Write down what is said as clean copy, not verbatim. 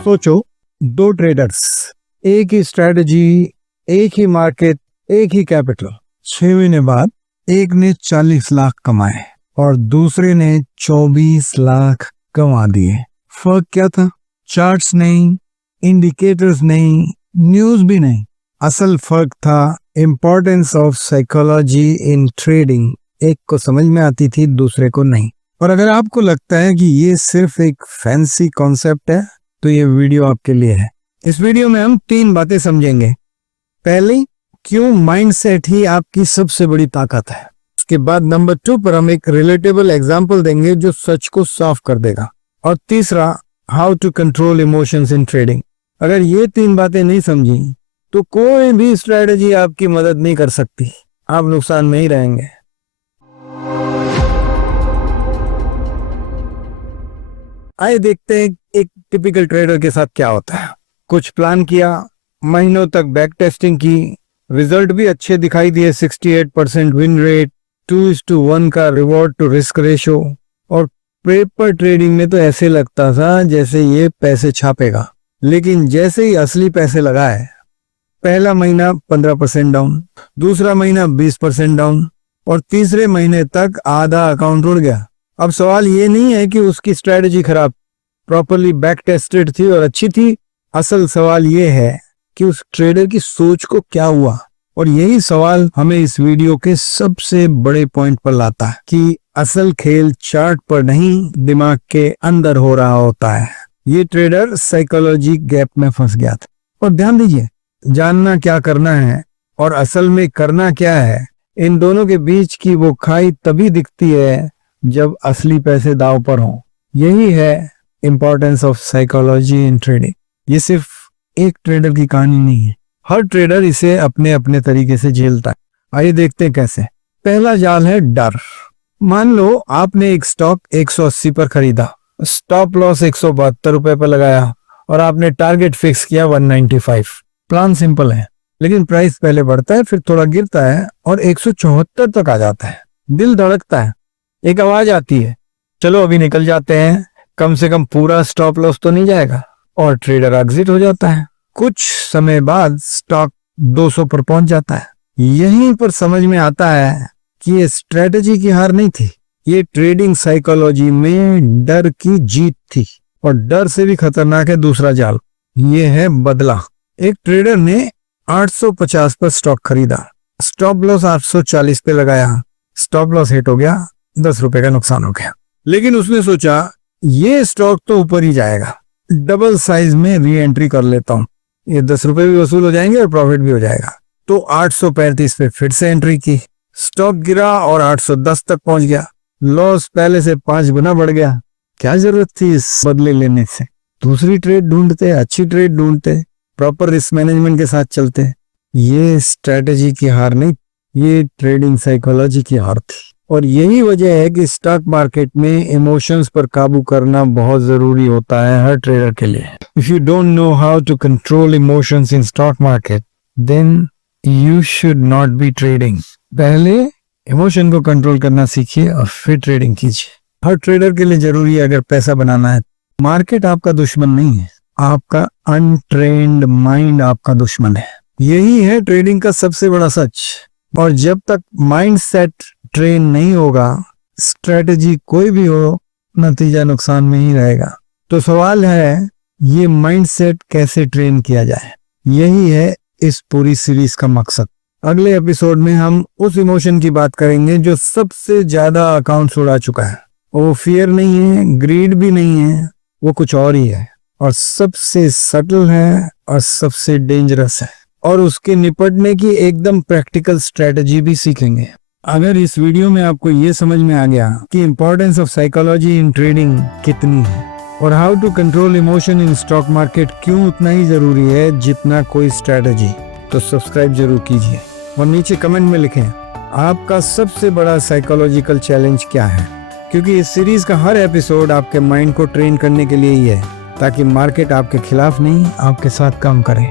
सोचो, दो ट्रेडर्स, एक ही स्ट्रेटजी, एक ही मार्केट, एक ही कैपिटल। 6 महीने बाद एक ने 40 लाख कमाए और दूसरे ने 24 लाख कमा दिए। फर्क क्या था? चार्ट्स नहीं, इंडिकेटर्स नहीं, न्यूज भी नहीं। असल फर्क था importance of psychology in trading. एक को समझ में आती थी, दूसरे को नहीं। और अगर आपको लगता है कि ये सिर्फ एक फैंसी कॉन्सेप्ट है तो ये वीडियो आपके लिए है। इस वीडियो में हम 3 बातें समझेंगे। पहली, क्यों माइंडसेट ही आपकी सबसे बड़ी ताकत है। उसके बाद नंबर 2 पर हम एक रिलेटेबल एग्जांपल देंगे जो सच को साफ कर देगा। और तीसरा, how to control emotions in trading. अगर ये 3 बातें नहीं समझी तो कोई भी स्ट्रेटजी आपकी मदद नहीं कर सकती, आप नुकसान में ही रहेंगे। आइए देखते हैं एक टिपिकल ट्रेडर के साथ क्या होता है। कुछ प्लान किया, महीनों तक बैक टेस्टिंग की, रिजल्ट भी अच्छे दिखाई दिए। 68% विन रेट, 2:1 का रिवॉर्ड टू रिस्क रेशो। और पेपर ट्रेडिंग में तो ऐसे लगता था जैसे ये पैसे छापेगा, लेकिन जैसे ही असली पैसे लगाए, पहला महीना 15% डाउन, दूसरा महीना 20% डाउन और तीसरे महीने तक आधा अकाउंट उड़ गया। अब सवाल ये नहीं है कि उसकी स्ट्रेटजी खराब, प्रॉपर्ली बैक टेस्टेड थी और अच्छी थी। असल सवाल ये है कि उस ट्रेडर की सोच को क्या हुआ। और यही सवाल हमें इस वीडियो के सबसे बड़े पॉइंट पर लाता है कि असल खेल चार्ट पर नहीं, दिमाग के अंदर हो रहा होता है। ये ट्रेडर साइकोलॉजी गैप में फंस गया था। और ध्यान दीजिए, जानना क्या करना है और असल में करना क्या है, इन दोनों के बीच की वो खाई तभी दिखती है जब असली पैसे दांव पर हों। यही है importance of psychology in trading. ये सिर्फ एक ट्रेडर की कहानी नहीं है, हर ट्रेडर इसे अपने अपने तरीके से झेलता है। आइए देखते हैं कैसे। पहला जाल है डर। मान लो आपने एक स्टॉक 180 पर खरीदा, स्टॉप लॉस 172 रुपए पर लगाया और आपने टारगेट फिक्स किया 195। प्लान सिंपल है, लेकिन प्राइस पहले बढ़ता है, फिर थोड़ा गिरता है और 174 तक आ जाता है। दिल धड़कता है, एक आवाज आती है, चलो अभी निकल जाते हैं, कम से कम पूरा स्टॉप लॉस तो नहीं जाएगा। और ट्रेडर एग्जिट हो जाता है। कुछ समय बाद स्टॉक 200 पर पहुंच जाता है। यहीं पर समझ में आता है कि ये स्ट्रेटजी की हार नहीं थी, ये ट्रेडिंग साइकोलॉजी में डर की जीत थी। और डर से भी खतरनाक है दूसरा जाल, ये है बदला। एक ट्रेडर ने 850 पर स्टॉक खरीदा, स्टॉप लॉस 840 पे लगाया, स्टॉप लॉस हिट हो गया, 10 रुपए का नुकसान हो गया। लेकिन उसने सोचा ये स्टॉक तो ऊपर ही जाएगा, डबल साइज में री एंट्री कर लेता हूं, ये 10 रुपए भी वसूल हो जाएंगे और प्रॉफिट भी हो जाएगा। तो 835 पे फिर से एंट्री की, स्टॉक गिरा और 810 तक पहुंच गया, लॉस पहले से 5 गुना बढ़ गया। क्या जरूरत थी इस बदले लेने से? दूसरी ट्रेड ढूंढते, अच्छी ट्रेड ढूंढते, प्रॉपर रिस्क मैनेजमेंट के साथ चलते। ये स्ट्रेटजी की हार नहीं, ये ट्रेडिंग साइकोलॉजी की हार थी। और यही वजह है कि स्टॉक मार्केट में इमोशंस पर काबू करना बहुत जरूरी होता है हर ट्रेडर के लिए। If you don't know how to control emotions in stock market, then you should not be trading. पहले इमोशन को कंट्रोल करना सीखिए और फिर ट्रेडिंग कीजिए। हर ट्रेडर के लिए जरूरी है अगर पैसा बनाना है। मार्केट आपका दुश्मन नहीं है, आपका अनट्रेन्ड माइंड आपका दुश्मन है। यही है ट्रेडिंग का सबसे बड़ा सच। और जब तक माइंड सेट ट्रेन नहीं होगा, स्ट्रेटजी कोई भी हो, नतीजा नुकसान में ही रहेगा। तो सवाल है, ये माइंड सेट कैसे ट्रेन किया जाए? यही है इस पूरी सीरीज का मकसद। अगले एपिसोड में हम उस इमोशन की बात करेंगे जो सबसे ज्यादा अकाउंट्स उड़ा चुका है। वो फियर नहीं है, ग्रीड भी नहीं है, वो कुछ और ही है, और सबसे सटल है और सबसे डेंजरस है। और उसके निपटने की एकदम प्रैक्टिकल स्ट्रेटजी भी सीखेंगे। अगर इस वीडियो में आपको ये समझ में आ गया कि importance of psychology in trading कितनी है और how to control emotion in stock market क्यों उतना ही जरूरी है जितना कोई स्ट्रेटजी, तो सब्सक्राइब जरूर कीजिए और नीचे कमेंट में लिखें आपका सबसे बड़ा साइकोलॉजिकल चैलेंज क्या है। क्योंकि इस सीरीज का हर एपिसोड आपके माइंड को ट्रेन करने के लिए ही है, ताकि मार्केट आपके खिलाफ नहीं, आपके साथ काम करे।